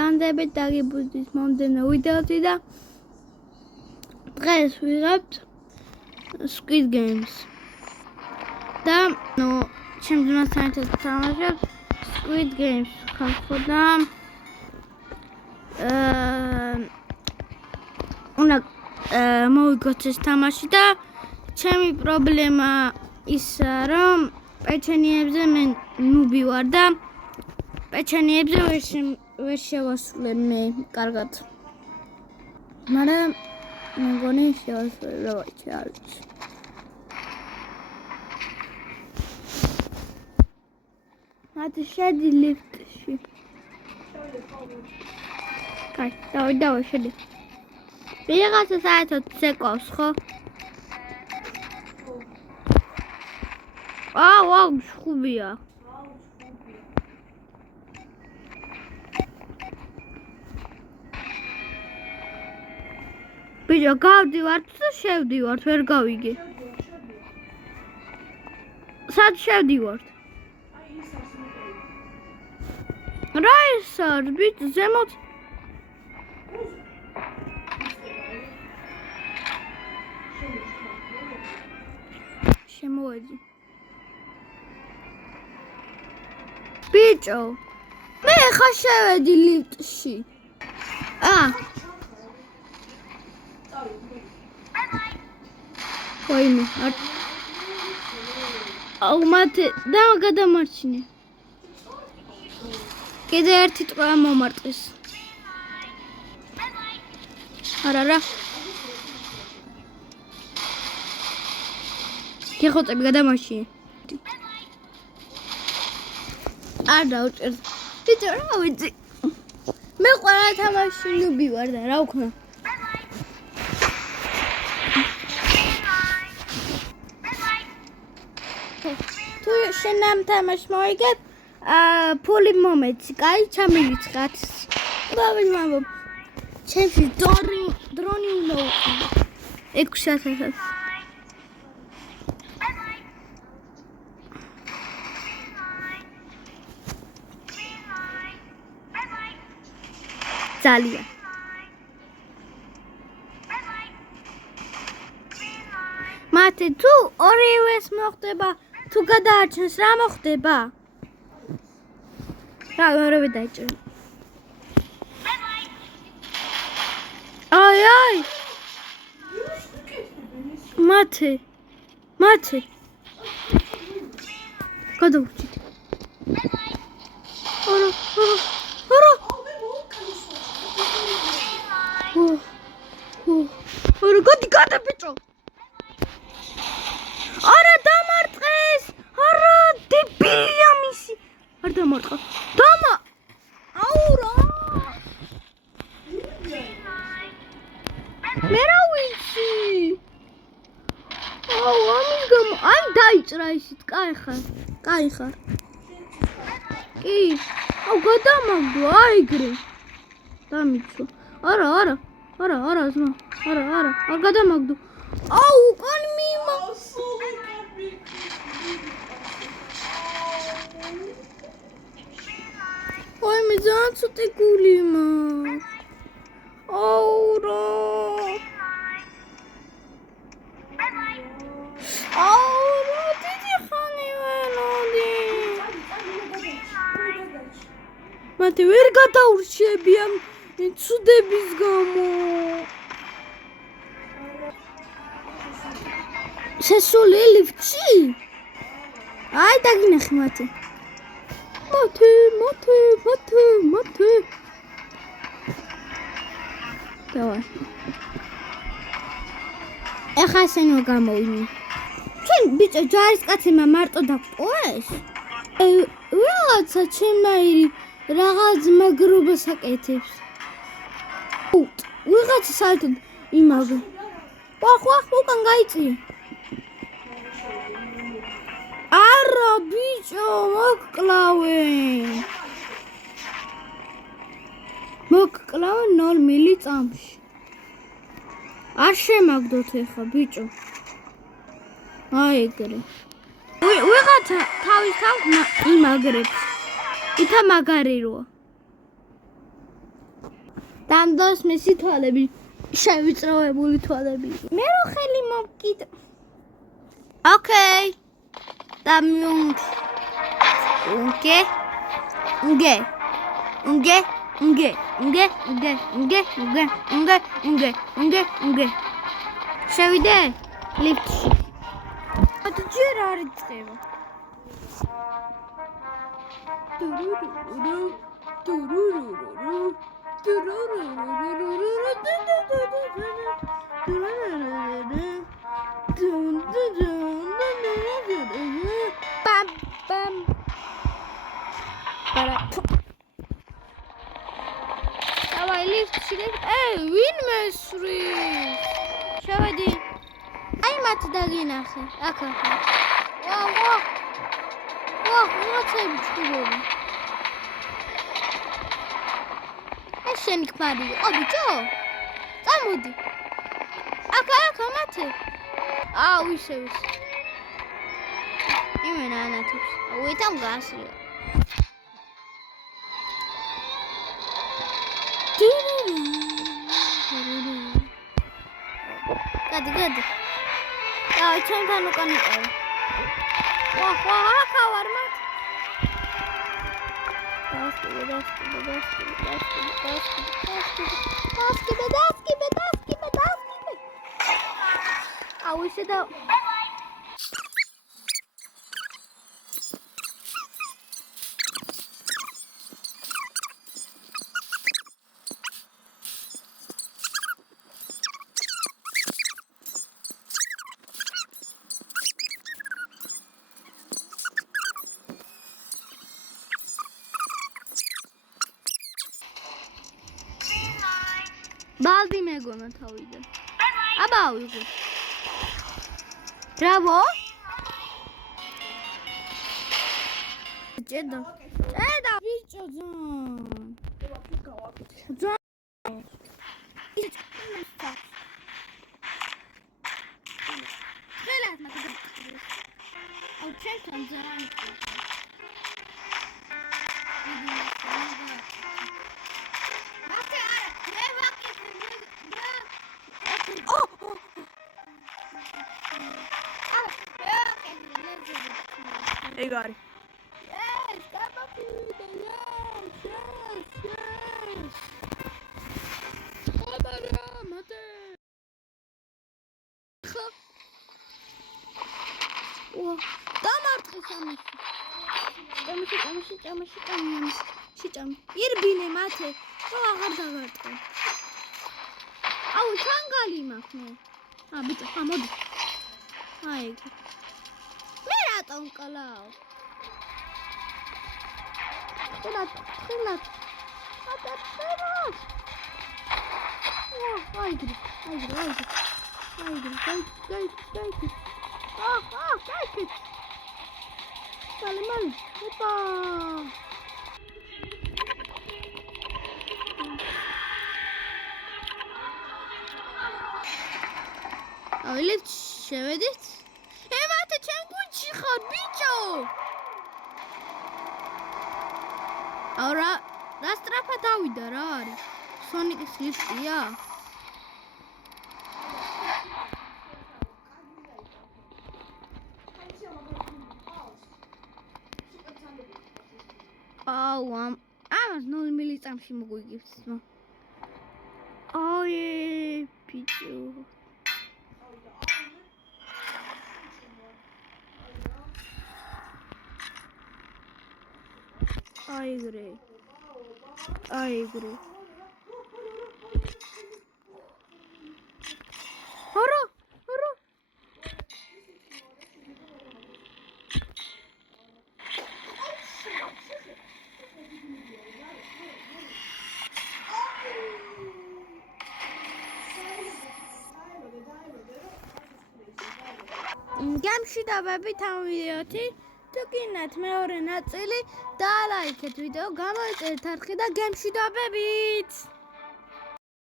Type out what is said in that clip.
განდებით დაგიბუძის მომდევნო ვიდეოთი და დღეს ვიღებთ Squid Games და ჩემს ძმასთან ერთად ვთამაშებთ Squid Games ხალხო და უნდა მოვიგოთ ეს თამაში და ჩემი პრობლემა ისაა რომ პეჩენიებზე მე ნუბი ვარ და პეჩენიებზე ვერ შევასრულებ მე კარგად მაგრამ მეგონი შევასრულებ არის მათი შედი ლიფტში კაი დავი შედი ვიღაცა საერთოდ ცეკვავს ხო აუ შხუბია ბიჭო გავდივართ და შევდივართ ვერ გავიგე სად შევდივართ რა ის არის ბიჭო ზემოთ შემოვედი ბიჭო მე ხა შევედი ლიფტში ვაიმე აუ მათე და გადამარჩინე კიდე ერთი ტყვა მომარტყეს არა გეხოწები გადამარჩინე არ დავჭერ ბიჭო რა ვიცი მე ყველა თამაში ნუბი ვარ და რა ვქნა თუ შენ ამ თამაშს მოიგებ ფული მომეცი კაი ჩამივიწყათ ბაბა ჩემში დრონი უნდა 6,000 ძალიან მათე თუ ორივეს მოხდება თუ გადაარჩენს რა მოხდება რა ორივე დაიჭრა აი მათე გადავჭით ორი გადი ბიჭო არა დამარტყეს არა დებილია მისი არ დამარტყა აუ რა მე რა ვიცი აუ ამის გამო აი დაიჭრა ისიც კაი ხარ კი აუ გადამაგდო აიგრე დამიცვა არა ზმა არა არ გადამაგდო აუ უკან მიმა ой მე ძალიან ცოტა გული მაქვს აუ რა დიდი ხანი ველოდი მათე ვერ გადაურჩები ამ ცუდების გამო შესული ლიფტში აი დაგინახე მათე დავარ ეხა შენ გამოვინე ჩვენ ბიჭო ჯარისკაცებმა მარტო დაგტოვეს რაღაცა ჩემნაირი რაღაც მაგრობას აკეთებს ვიღაცა საერთოდ იმაგო ხვა უკან გაიწია არა ბიჭო მოკკლავენ 0 მილი წამში არ შემაგდოთ ეხა ბიჭო აი ეგრე ვიღაცა თავის იმაგრებს ითა მაგარი როა დამდოს მისი თვალები შევიწროებული თვალები. მე რო ხელი მომკიდ. ოკეი. დამიუნ. უნგე. შევიდე ლიფტში. ჯერ არ იწყება. Давай лифтში. ვინ მესვრის? შევედი. აი მათ დაგინახე. აქ. ვაუ, მოცები ჩხუბობი. ეს შენი ქმარი იყო, ბიჭო? წამოდი. აქ მათე. ისე. იმენა ანათებს. უეთან გასრია. გადი. ჩემთან უკან იყავ. აქ ვარ მათ. დაასკიბე. ისე და baldi megona tavide. Aba uygu. Bravo. Ceda. Bicho can. Hey, got it. Yes, ირბილე მათე რა აღარ დაგარტყე. ჩანგალი მაქვს მე. ბიჭო, მოდი. მე რატომ კლავ? ხილად. აიგრი. გაიქით. მალე. ოპა. ლიფტ შევედით? მათე ჩემ გუნდში ხარ, ბიჭო. რა სწრაფად ავიდა რა არის? სონიკის ლიფტია? ამას 0 მილიწამში მოგვიგებს. ბიჭო. აიგრე. ჰორო. გამშვიდობებით ამ ვიდეოთი. თუ გინდათ მეორე ნაწილი, დალაიქეთ ვიდეო, გამოიწერეთ არხი და გამშვიდობებით.